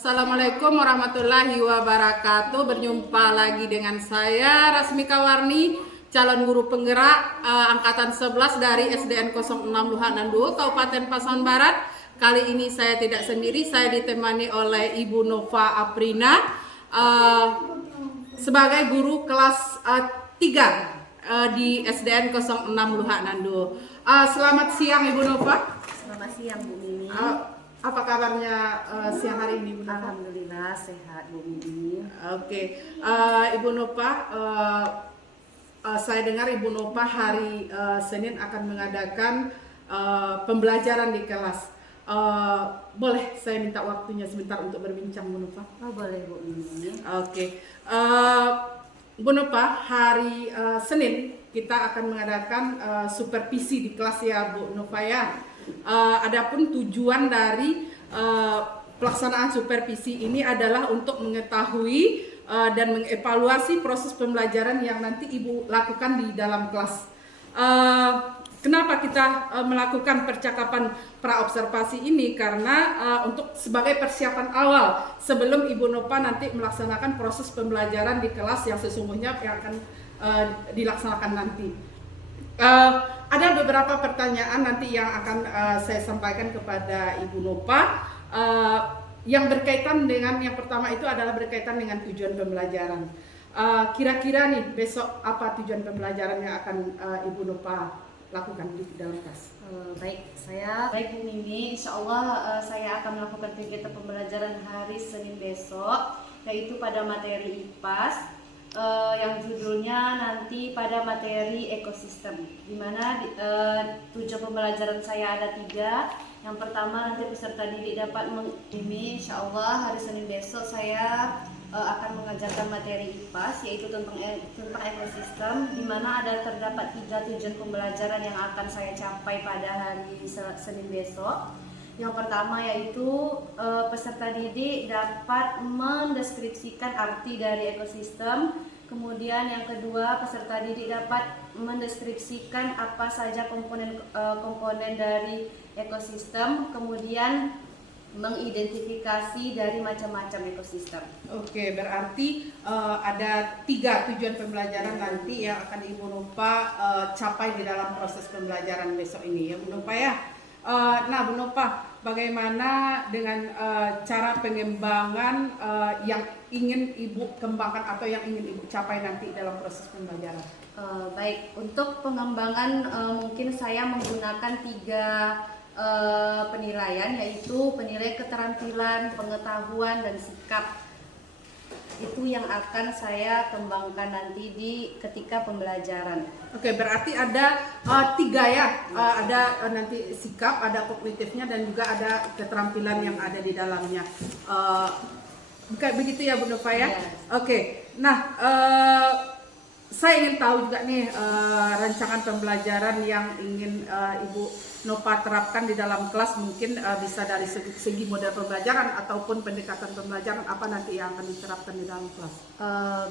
Assalamualaikum warahmatullahi wabarakatuh. Berjumpa lagi dengan saya Rasmika Warni, calon guru penggerak angkatan 11 dari SDN 06 Luhanan 2 Kabupaten Pasaman Barat. Kali ini saya tidak sendiri, saya ditemani oleh Ibu Nova Aprina sebagai guru kelas 3 di SDN 06 Luhanan 2. Selamat siang Ibu Nova. Selamat siang Bu Mimi. Apa kabarnya siang hari ini, Bu Nova? Alhamdulillah sehat Bu Mimi. Oke. Ibu Nova, saya dengar Ibu Nova hari Senin akan mengadakan pembelajaran di kelas. Boleh saya minta waktunya sebentar untuk berbincang, Bu Nova? Oh boleh Bu Mimi. Oke. Bu Nova, hari Senin kita akan mengadakan supervisi di kelas ya, Bu Nova ya. Adapun tujuan dari pelaksanaan supervisi ini adalah untuk mengetahui dan mengevaluasi proses pembelajaran yang nanti Ibu lakukan di dalam kelas. Kenapa kita melakukan percakapan praobservasi ini? Karena untuk sebagai persiapan awal sebelum Ibu Nova nanti melaksanakan proses pembelajaran di kelas yang sesungguhnya yang akan dilaksanakan nanti. Ada beberapa pertanyaan nanti yang akan saya sampaikan kepada Ibu Nova yang berkaitan dengan, yang pertama itu adalah berkaitan dengan tujuan pembelajaran. Kira-kira nih besok apa tujuan pembelajaran yang akan Ibu Nova lakukan di dalam kelas? Baik Bu Mimi, insya Allah saya akan melakukan kegiatan pembelajaran hari Senin besok, yaitu pada materi IPAS. Yang judulnya nanti pada materi ekosistem, di mana tujuan pembelajaran saya ada 3. Yang pertama nanti peserta didik dapat mengimi, insya Allah hari Senin besok saya akan mengajarkan materi IPAS, yaitu tentang ekosistem, di mana terdapat 3 tujuan pembelajaran yang akan saya capai pada hari Senin besok. Yang pertama yaitu peserta didik dapat mendeskripsikan arti dari ekosistem. Kemudian yang kedua, peserta didik dapat mendeskripsikan apa saja komponen dari ekosistem. Kemudian mengidentifikasi dari macam-macam ekosistem. Oke, berarti ada 3 tujuan pembelajaran nanti yang akan Ibu Nova capai di dalam proses pembelajaran besok ini ya Bu Nova ya. Nah Bu Nova, bagaimana dengan cara pengembangan yang ingin Ibu kembangkan atau yang ingin Ibu capai nanti dalam proses pembelajaran? Baik, untuk pengembangan mungkin saya menggunakan 3 penilaian, yaitu penilaian keterampilan, pengetahuan, dan sikap. Itu yang akan saya kembangkan nanti ketika pembelajaran. Oke, berarti ada 3 ya, ada nanti sikap, ada kognitifnya, dan juga ada keterampilan yang ada di dalamnya. Begitu ya Bu Nova ya? Yes. Oke, nah saya ingin tahu juga nih rancangan pembelajaran yang ingin Ibu Nova terapkan di dalam kelas, mungkin bisa dari segi model pembelajaran ataupun pendekatan pembelajaran apa nanti yang akan diterapkan di dalam kelas.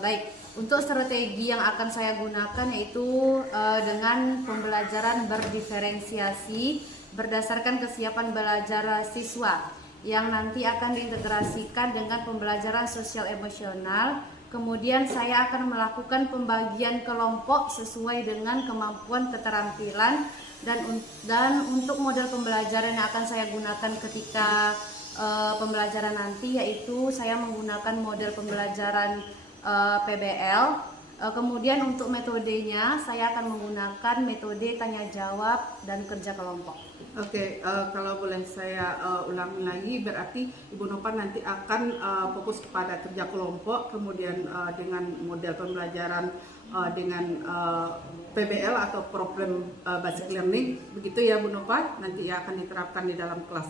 Baik, untuk strategi yang akan saya gunakan yaitu dengan pembelajaran berdiferensiasi berdasarkan kesiapan belajar siswa yang nanti akan diintegrasikan dengan pembelajaran sosial emosional. Kemudian saya akan melakukan pembagian kelompok sesuai dengan kemampuan keterampilan, dan untuk model pembelajaran yang akan saya gunakan ketika pembelajaran nanti yaitu saya menggunakan model pembelajaran PBL. Kemudian untuk metodenya saya akan menggunakan metode tanya jawab dan kerja kelompok. Oke, kalau boleh saya ulangi lagi, berarti Ibu Nova nanti akan fokus kepada kerja kelompok, kemudian dengan model pembelajaran dengan PBL atau Problem Basic Learning, begitu ya Bu Nova, nanti akan diterapkan di dalam kelas.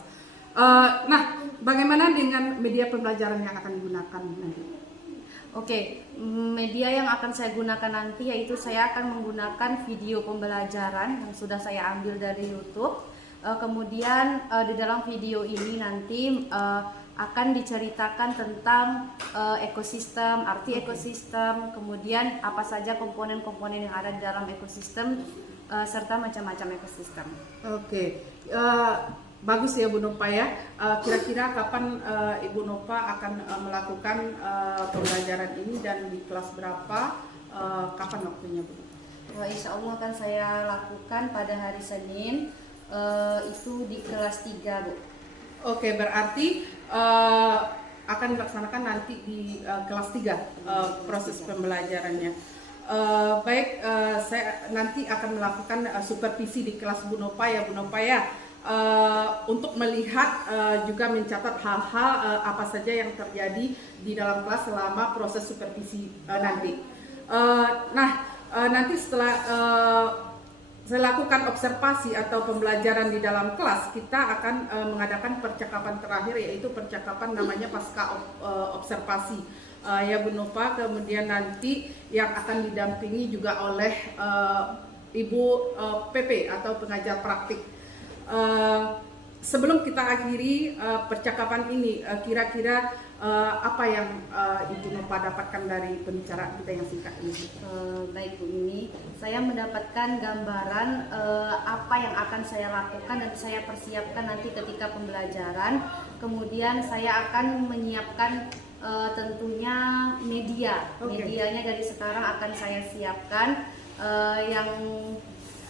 Nah, bagaimana dengan media pembelajaran yang akan digunakan nanti? Oke, media yang akan saya gunakan nanti yaitu saya akan menggunakan video pembelajaran yang sudah saya ambil dari YouTube. Kemudian di dalam video ini nanti akan diceritakan tentang ekosistem, arti ekosistem, kemudian apa saja komponen-komponen yang ada di dalam ekosistem, serta macam-macam ekosistem. Oke, bagus ya Bu Nova ya. Kira-kira kapan Ibu Nova akan melakukan pembelajaran ini dan di kelas berapa? Kapan waktunya Bu? Insya Allah akan saya lakukan pada hari Senin, itu di kelas 3 Bu. Oke, berarti akan dilaksanakan nanti di kelas 3 proses pembelajarannya. Baik, saya nanti akan melakukan supervisi di kelas Bu Nova ya Bu Nova ya, untuk melihat juga mencatat hal-hal apa saja yang terjadi di dalam kelas selama proses supervisi nanti. Nanti setelah saya lakukan observasi atau pembelajaran di dalam kelas, kita akan mengadakan percakapan terakhir, yaitu percakapan namanya pasca observasi ya Bu Nova. Kemudian nanti yang akan didampingi juga oleh Ibu PP atau pengajar praktik. Sebelum kita akhiri percakapan ini, kira-kira apa yang Ibu Nova dapatkan dari pembicaraan kita yang singkat ini? Baik Bu Mimi, saya mendapatkan gambaran apa yang akan saya lakukan dan saya persiapkan nanti ketika pembelajaran. Kemudian saya akan menyiapkan tentunya media. Medianya dari sekarang akan saya siapkan, yang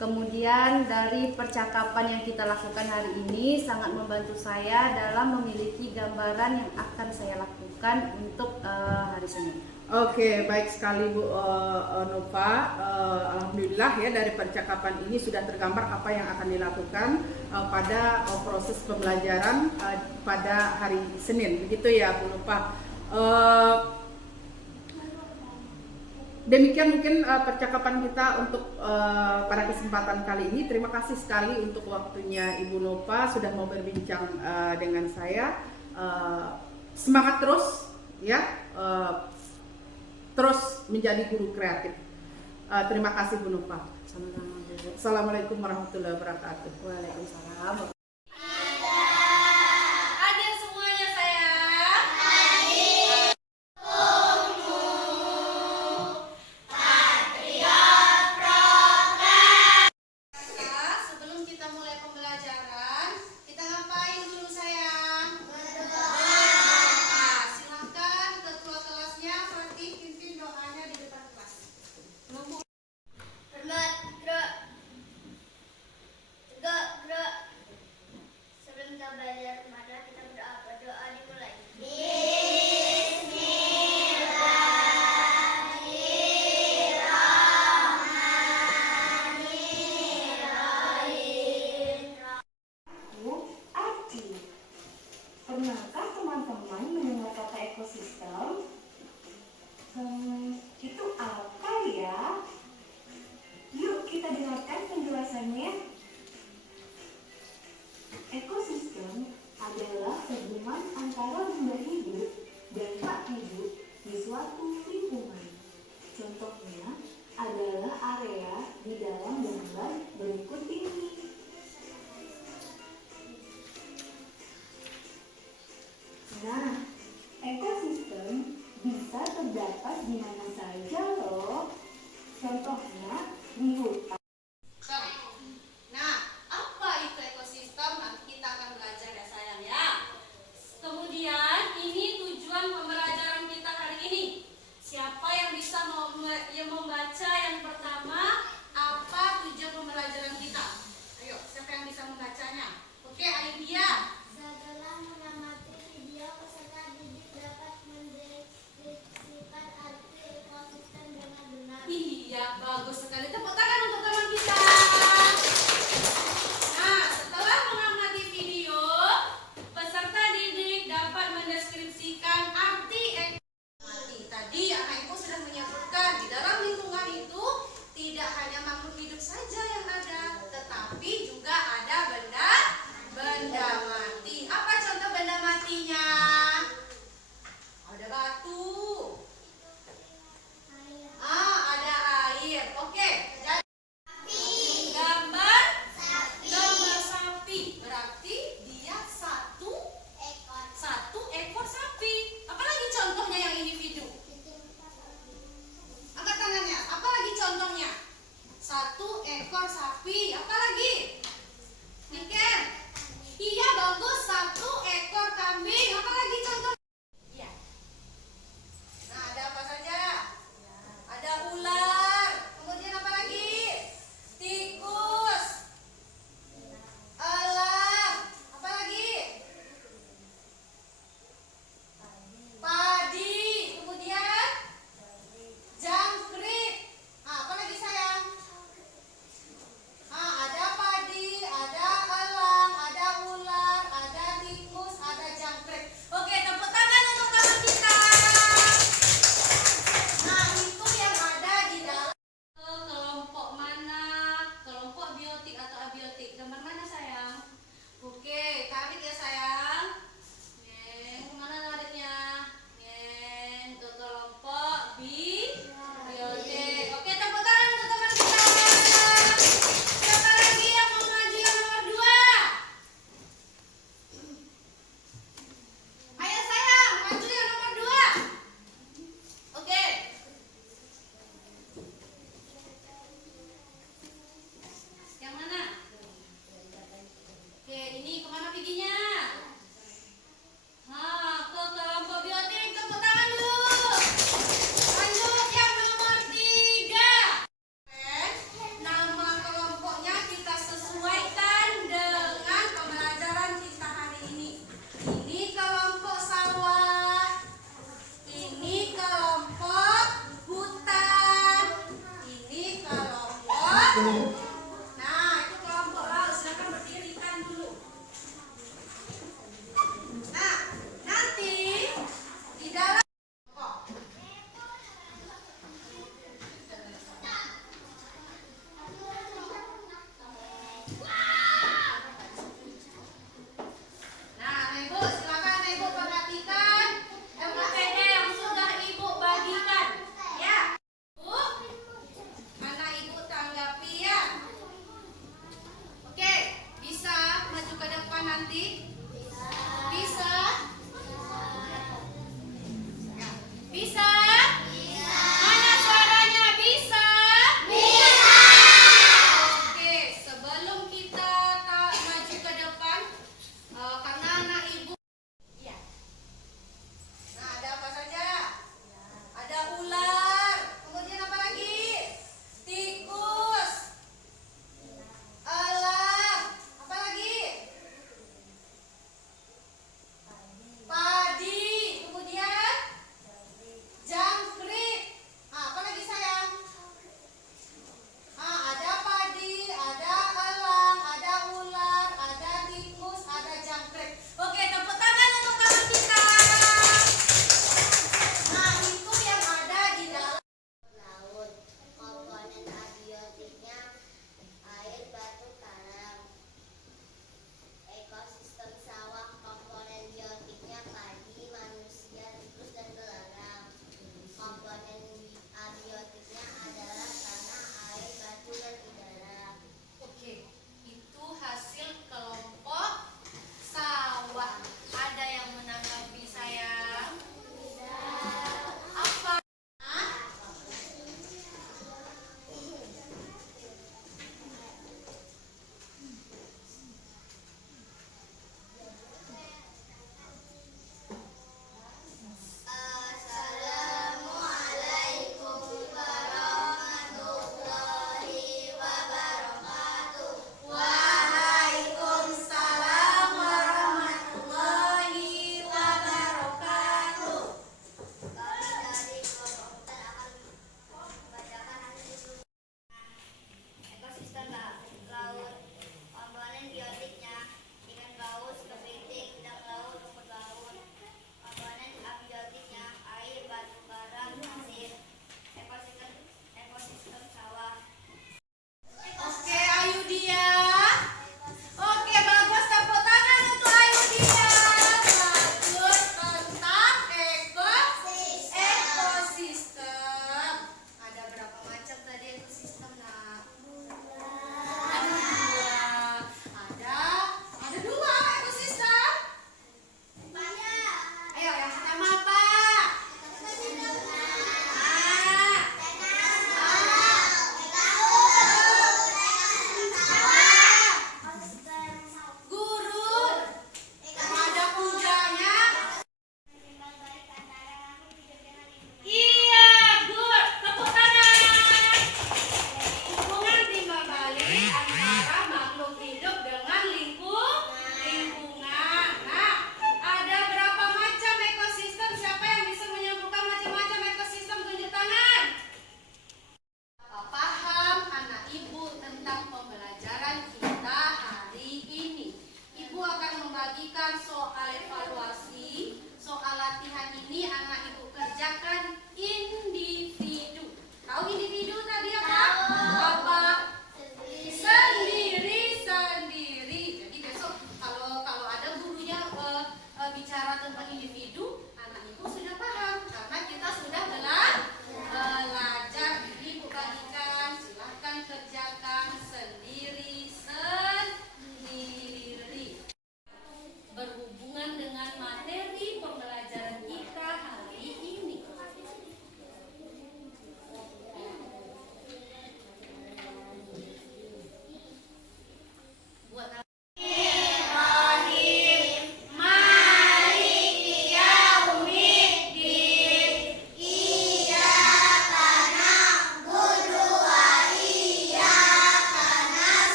kemudian dari percakapan yang kita lakukan hari ini sangat membantu saya dalam memiliki gambaran yang akan saya lakukan untuk hari Senin. Oke, baik sekali Bu Nova. Alhamdulillah ya, dari percakapan ini sudah tergambar apa yang akan dilakukan pada proses pembelajaran pada hari Senin, begitu ya Bu Nova. Demikian mungkin percakapan kita untuk pada kesempatan kali ini. Terima kasih sekali untuk waktunya Ibu Nova sudah mau berbincang dengan saya. Semangat terus ya, terus menjadi guru kreatif. Terima kasih Bu Nova. Sama-sama Bu. Assalamualaikum warahmatullahi wabarakatuh. Waalaikumsalam. Pernahkah teman-teman mendengar kata ekosistem? Itu apa ya? Yuk kita dengarkan penjelasannya. Ekosistem adalah hubungan antara benda hidup dan tak hidup di suatu lingkungan. Contohnya adalah area di dalam gambar berikut ini. Nah, ekosistem bisa terdapat di mana saja loh. Contohnya di hutan. Nah, apa itu ekosistem? Nanti kita akan belajar ya sayang ya. Kemudian ini tujuan pembelajaran kita hari ini. Siapa yang bisa membaca yang pertama? Apa tujuan pembelajaran kita? Ayo, siapa yang bisa membacanya? Oke, Aidia. Setelah mengamati video, peserta didik dapat mendeskripsikan arti ekosistem dengan benar. Iya, bagus sekali. Tepuk tangan untuk teman kita. Nah, setelah mengamati video, peserta didik dapat mendeskripsikan arti ekosistem. Tadi anak ibu sudah menyebutkan di dalam lingkungan itu tidak hanya makhluk hidup saja yang ada, tetapi juga ada benda mati. Apa contoh benda matinya? Ada batu. Ada air. Oke,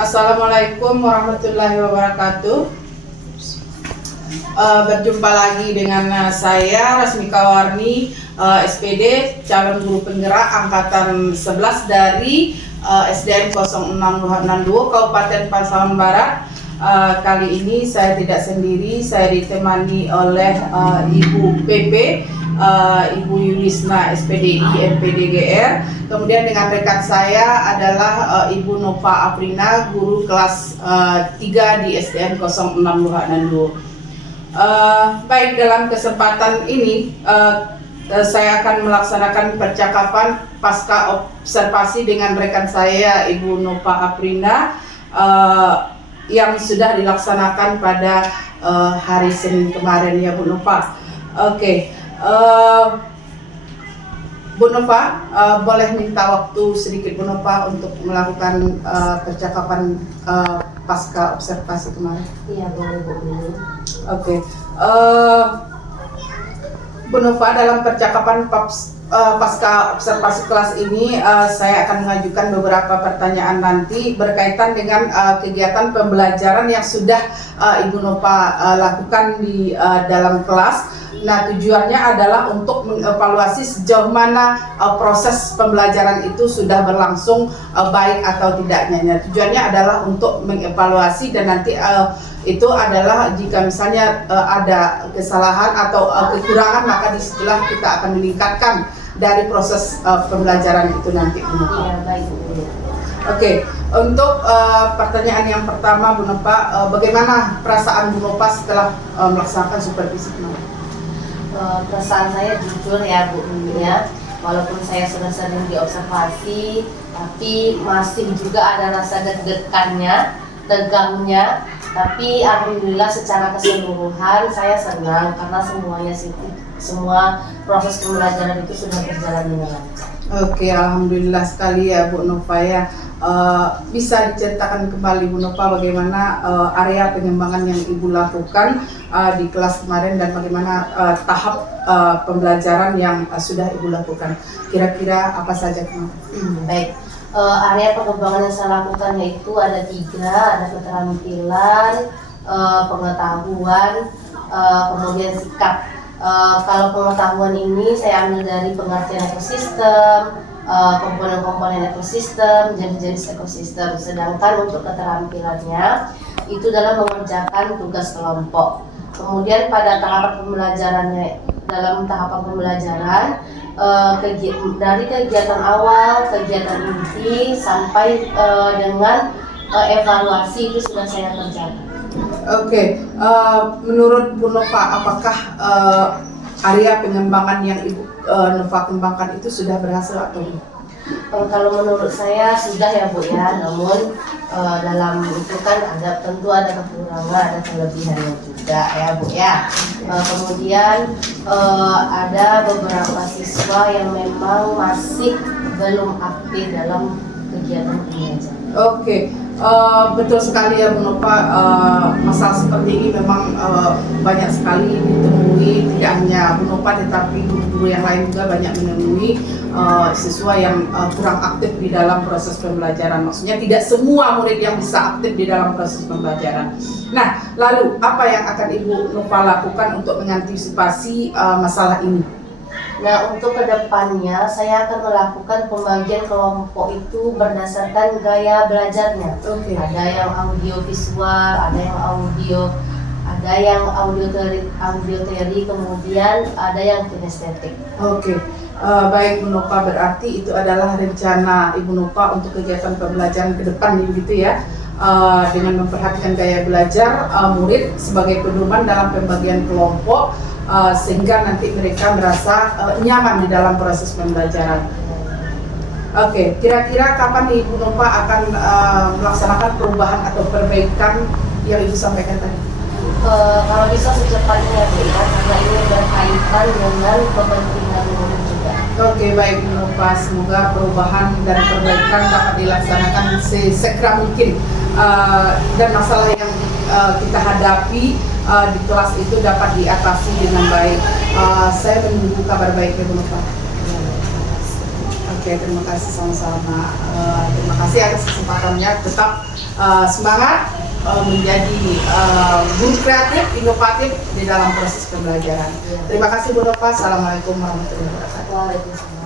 Assalamualaikum warahmatullahi wabarakatuh. Berjumpa lagi dengan saya Rasmika Warni, SPD calon guru penggerak angkatan 11 dari SDN 0662 Kabupaten Pasaman Barat. Kali ini saya tidak sendiri, saya ditemani oleh Ibu PP, Ibu Yulisna SPDI MPDGR. Kemudian dengan rekan saya adalah Ibu Nova Aprina, guru kelas 3 di SDN 0662. Baik, dalam kesempatan ini saya akan melaksanakan percakapan pasca observasi dengan rekan saya Ibu Nova Aprina yang sudah dilaksanakan pada hari Senin kemarin ya Bu Nova. Oke. Bu Nova, boleh minta waktu sedikit Bu Nova untuk melakukan percakapan pasca observasi kemarin? Iya, boleh Bu. Oke. Bu Nova, dalam percakapan pasca observasi kelas ini saya akan mengajukan beberapa pertanyaan nanti berkaitan dengan kegiatan pembelajaran yang sudah Ibu Nova lakukan di dalam kelas. Nah, tujuannya adalah untuk mengevaluasi sejauh mana proses pembelajaran itu sudah berlangsung baik atau tidaknya. Nah, tujuannya adalah untuk mengevaluasi dan nanti itu adalah jika misalnya ada kesalahan atau kekurangan, maka disitulah kita akan meningkatkan dari proses pembelajaran itu nanti. Iya, baik Bu. Oke, untuk pertanyaan yang pertama Bu Nova, bagaimana perasaan Bu Nova setelah melaksanakan supervisi kemarin? Perasaan saya jujur ya Bu ya, walaupun saya sudah sering diobservasi, tapi masih juga ada rasa deg-degannya, tegangnya. Tapi alhamdulillah secara keseluruhan saya senang karena semua proses pembelajaran itu sudah berjalan dengan lancar. Oke, alhamdulillah sekali ya Bu Nova ya. Bisa diceritakan kembali Bu Nova bagaimana area pengembangan yang Ibu lakukan di kelas kemarin dan bagaimana tahap pembelajaran yang sudah Ibu lakukan. Kira-kira apa saja kemarin? Baik. Area pengembangan yang saya lakukan yaitu ada 3, ada keterampilan, pengetahuan, kemudian sikap. Kalau pengetahuan ini saya ambil dari pengertian ekosistem, komponen-komponen ekosistem, jenis-jenis ekosistem. Sedangkan untuk keterampilannya itu dalam mengerjakan tugas kelompok. Kemudian pada dalam tahapan pembelajaran dari kegiatan awal, kegiatan inti sampai dengan evaluasi itu sudah saya kerjakan. Oke, menurut Bu Nova, apakah area pengembangan yang Ibu Nova kembangkan itu sudah berhasil atau belum? Kalau menurut saya sudah ya Bu ya, namun dalam itu kan tentu ada kekurangan, ada kelebihannya juga ya Bu ya. Kemudian ada beberapa siswa yang memang masih belum aktif dalam kegiatan pembelajaran. Oke. Betul sekali ya Bu Nova, masalah seperti ini memang banyak sekali ditemui, tidak hanya Bu Nova tetapi guru-guru yang lain juga banyak menemui siswa yang kurang aktif di dalam proses pembelajaran. Maksudnya tidak semua murid yang bisa aktif di dalam proses pembelajaran. Nah, lalu apa yang akan Ibu Nova lakukan untuk mengantisipasi masalah ini? Nah, untuk kedepannya saya akan melakukan pembagian kelompok itu berdasarkan gaya belajarnya. Okay. Ada yang audio visual, ada yang audio teori, kemudian ada yang kinestetik. Oke. Baik Bu Nova, berarti itu adalah rencana Ibu Nova untuk kegiatan pembelajaran ke depan begitu ya. Dengan memperhatikan gaya belajar murid sebagai pedoman dalam pembagian kelompok sehingga nanti mereka merasa nyaman di dalam proses pembelajaran. Oke, kira-kira kapan Ibu Nova akan melaksanakan perubahan atau perbaikan yang Ibu sampaikan tadi? Kalau bisa secepatnya Bu ya, karena ini berkaitan dengan kepentingan murid juga. Oke, baik Bu Nova, semoga perubahan dan perbaikan dapat dilaksanakan sesegera mungkin dan masalah yang kita hadapi di kelas itu dapat diatasi dengan baik. Saya menunggu kabar baik ya Bu Nova. Oke, terima kasih sama-sama. Terima kasih atas kesempatannya. Tetap semangat menjadi guru kreatif, inovatif di dalam proses pembelajaran. Terima kasih Bu Nova. Assalamualaikum warahmatullahi wabarakatuh. Waalaikumsalam.